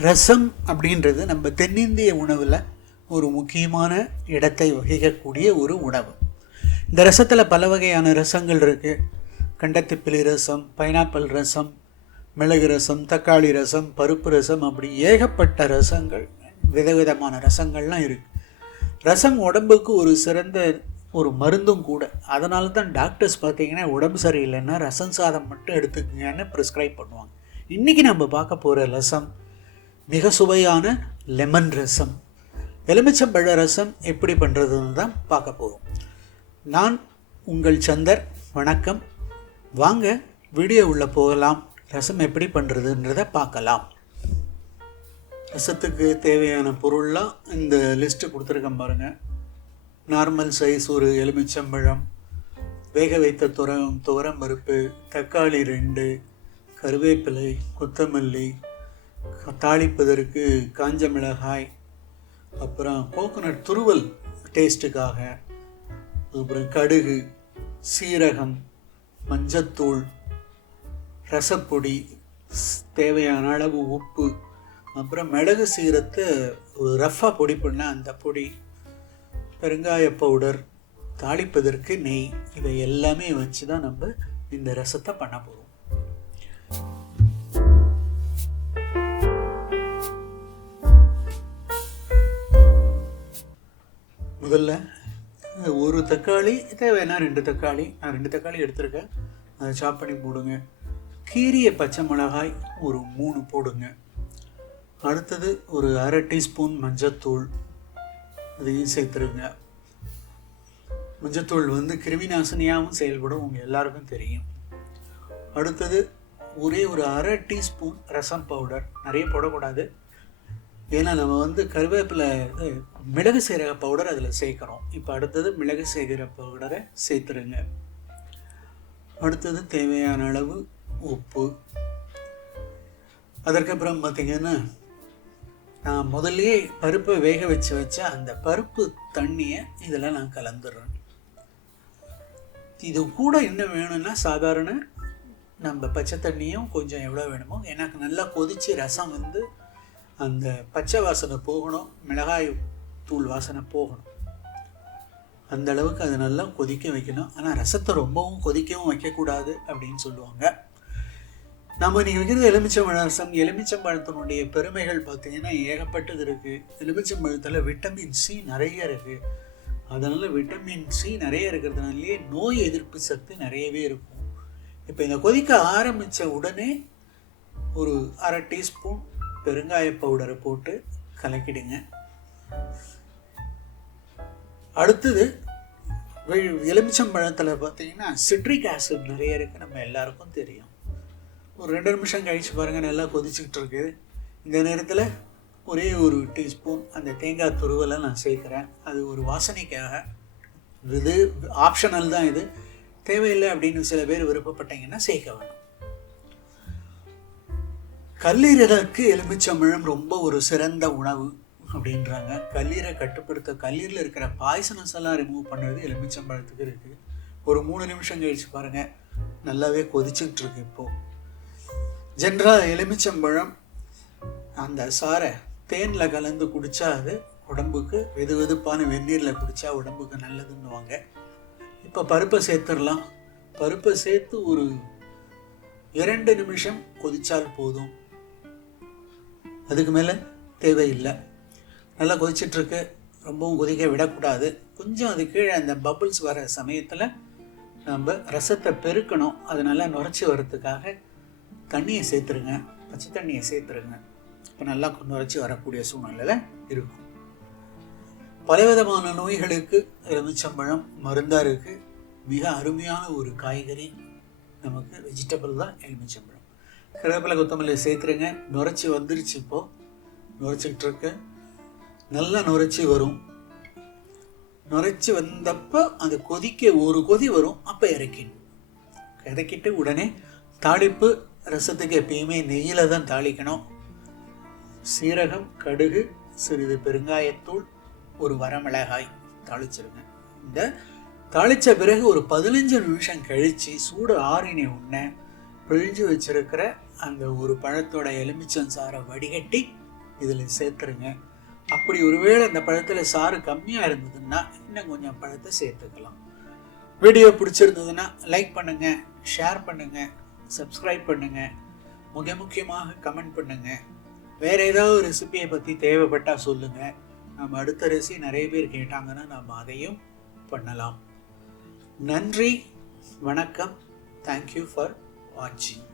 ரசம் அப்படின்றது நம்ம தென்னிந்திய உணவில் ஒரு முக்கியமான இடத்தை வகிக்கக்கூடிய ஒரு உணவு. இந்த ரசத்தில் பல வகையான ரசங்கள் இருக்குது. கண்டத்திப்பிலி ரசம், பைனாப்பிள் ரசம், மிளகு ரசம், தக்காளி ரசம், பருப்பு ரசம், அப்படி ஏகப்பட்ட ரசங்கள், விதவிதமான ரசங்கள்லாம் இருக்குது. ரசம் உடம்புக்கு ஒரு சிறந்த ஒரு மருந்தும் கூட. அதனால தான் டாக்டர்ஸ் பார்த்திங்கன்னா உடம்பு சரியில்லைன்னா ரசம் சாதம் மட்டும் எடுத்துக்கங்கன்னு ப்ரிஸ்கிரைப் பண்ணுவாங்க. இன்றைக்கி நம்ம பார்க்க போகிற ரசம் மிக சுவையான லெமன் ரசம். எலுமிச்சம்பழ ரசம் எப்படி பண்ணுறதுன்னு தான் பார்க்க போகிறோம். நான் உங்கள் சந்தர். வணக்கம். வாங்க வீடியோ உள்ள போகலாம். ரசம் எப்படி பண்ணுறதுன்றதை பார்க்கலாம். ரசத்துக்கு தேவையான பொருள்லாம் இந்த லிஸ்ட்டு கொடுத்துருக்கேன் பாருங்கள். நார்மல் சைஸ் ஒரு எலுமிச்சம்பழம், வேக வைத்த துவரம் பருப்பு, தக்காளி 2, கருவேப்பிலை, கொத்தமல்லி, தாளிப்பதற்கு காஞ்ச மிளகாய், அப்புறம் கோகோனட் துருவல் டேஸ்ட்டுக்காக, அப்புறம் கடுகு, சீரகம், மஞ்சத்தூள், ரசப்பொடி, தேவையான அளவு உப்பு, அப்புறம் மிளகு சீரத்தை ஒரு ரஃப்பாக பொடி பண்ண அந்த பொடி, பெருங்காய பவுடர், தாளிப்பதற்கு நெய், இவை எல்லாமே வச்சு தான் நம்ம இந்த ரசத்தை பண்ண போகிறோம். முதல்ல ஒரு தக்காளி, தேவைன்னா 2 தக்காளி, நான் 2 தக்காளி எடுத்திருக்கேன், அதை சாப் பண்ணி போடுங்க. கீரிய பச்சை மிளகாய் ஒரு 3 போடுங்க. அடுத்தது ஒரு அரை டீஸ்பூன் மஞ்சத்தூள், அதையும் சேர்த்துருங்க. மஞ்சத்தூள் கிருமி நாசினியாகவும் செயல்படும், உங்கள் எல்லாருக்கும் தெரியும். அடுத்தது ஒரு அரை டீஸ்பூன் ரசம் பவுடர். நிறைய போடக்கூடாது, ஏன்னா நம்ம கருவேப்பிலை மிளகு சீரக பவுடர் அதில் சேர்க்குறோம். இப்போ அடுத்தது மிளகு சீரக பவுடரை சேர்த்துருங்க. அடுத்தது தேவையான அளவு உப்பு. அதற்கப்புறம் பார்த்திங்கன்னா, நான் முதல்லையே பருப்பை வேக வச்ச அந்த பருப்பு தண்ணியை இதில் நான் கலந்துடுறேன். இது கூட என்ன வேணும்னா, சாதாரண நம்ம பச்சை தண்ணியும் கொஞ்சம் எவ்வளோ வேணுமோ, எனக்கு நல்லா கொதித்து ரசம் அந்த பச்சை வாசனை போகணும், மிளகாய் தூள் வாசனை போகணும். அந்த அளவுக்கு அதை நல்லா கொதிக்க வைக்கணும். ஆனால் ரசத்தை ரொம்பவும் கொதிக்கவும் வைக்கக்கூடாது அப்படின்னு சொல்லுவாங்க. நம்ம இன்றைக்கி வைக்கிறது எலுமிச்சம்பழ ரசம். எலுமிச்சம்பழத்தினுடைய பெருமைகள் பார்த்திங்கன்னா ஏகப்பட்டது இருக்குது. எலுமிச்சம்பழத்தில் விட்டமின் சி நிறைய இருக்குது. அதனால் விட்டமின் சி நிறைய இருக்கிறதுனாலே நோய் எதிர்ப்பு சக்தி நிறையவே இருக்கும். இப்போ இந்த கொதிக்க ஆரம்பித்த உடனே ஒரு அரை டீஸ்பூன் பெருங்காய பவுடரை போட்டு கலக்கிடுங்க. அடுத்தது எலுமிச்சம்பழத்தில் பார்த்தீங்கன்னா சிட்ரிக் ஆசிட் நிறைய இருக்குது, நம்ம எல்லாருக்கும் தெரியும். ஒரு 2 நிமிஷம் கழித்து பாருங்கள், நல்லா கொதிச்சுக்கிட்டு இருக்குது. இந்த நேரத்தில் ஒரு டீஸ்பூன் அந்த தேங்காய் துருவலை நான் சேர்க்குறேன். அது ஒரு வாசனைக்காக. இது ஆப்ஷனல் தான், இது தேவையில்லை அப்படின்னு சில பேர் விருப்பப்பட்டீங்கன்னா சேர்க்க வேணும். கல்லீரலுக்கு எலுமிச்சம்பழம் ரொம்ப ஒரு சிறந்த உணவு அப்படின்றாங்க. கல்லீரை கட்டுப்படுத்த, கல்லீரில் இருக்கிற பாய்சனஸ் எல்லாம் ரிமூவ் பண்ணுறது எலுமிச்சம்பழத்துக்கு இருக்குது. ஒரு 3 நிமிஷம் கழிச்சு பாருங்கள், நல்லாவே கொதிச்சுக்கிட்டு இருக்கு. இப்போது ஜென்ரலாக எலுமிச்சம்பழம் அந்த சாரை தேனில் கலந்து குடித்தா அது உடம்புக்கு, வெது வெதுப்பான வெந்நீரில் குடித்தா உடம்புக்கு நல்லதுன்னுவாங்க. இப்போ பருப்பை சேர்த்துடலாம். பருப்பை சேர்த்து ஒரு 2 நிமிஷம் கொதித்தால் போதும், அதுக்கு மேலே தேவையில்லை. நல்லா கொதிச்சிட்ருக்கு, ரொம்பவும் கொதிக்க விடக்கூடாது. கொஞ்சம் அது கீழே அந்த பபுள்ஸ் வர சமயத்தில் நம்ம ரசத்தை பெருக்கணும். அது நல்லா நுரைச்சி வரத்துக்காக தண்ணியை சேர்த்துருங்க, பச்சை தண்ணியை சேர்த்துருங்க. இப்போ நல்லா நுரைச்சி வரக்கூடிய சூழ்நிலையில் இருக்கும். பலவிதமான நோய்களுக்கு எலுமிச்சம்பழம் மருந்தாக இருக்குது. மிக அருமையான ஒரு காய்கறி, நமக்கு வெஜிடபிள் தான் எலுமிச்சம்பழம். கருவேப்பிலை, கொத்தமல்லி சேர்த்துருங்க. நுரைச்சி வந்துருச்சு, இப்போது நுரைச்சிக்கிட்டு இருக்கு. நல்லா நுரைச்சி வரும். நுரைச்சி வந்தப்போ அது கொதிக்க ஒரு கொதி வரும், அப்போ இறக்கிட்டு உடனே தாளிப்பு. ரசத்துக்கு எப்பயுமே நெய்யில் தான் தாளிக்கணும். சீரகம், கடுகு, சிறிது பெருங்காயத்தூள், ஒரு வரமிளகாய் தாளிச்சிருங்க. இந்த தாளித்த பிறகு ஒரு 15 நிமிஷம் கழித்து சூடு ஆறின உடனே பிழிஞ்சு வச்சிருக்கிற அந்த ஒரு பழத்தோட எலுமிச்சம் சாரை வடிகட்டி இதில் சேர்த்துருங்க. அப்படி ஒருவேளை அந்த பழத்தில் சாறு கம்மியாக இருந்ததுன்னா இன்னும் கொஞ்சம் பழத்தை சேர்த்துக்கலாம். வீடியோ பிடிச்சிருந்ததுன்னா லைக் பண்ணுங்கள், ஷேர் பண்ணுங்கள், சப்ஸ்கிரைப் பண்ணுங்கள், மிக முக்கியமாக கமெண்ட் பண்ணுங்கள். வேறு ஏதாவது ரெசிபியை பற்றி தேவைப்பட்டால் சொல்லுங்கள். நம்ம அடுத்த ரெசிபி நிறைய பேர் கேட்டாங்கன்னா நம்ம அதையும் பண்ணலாம். நன்றி, வணக்கம். தேங்க்யூ ஃபார் வாட்சிங்.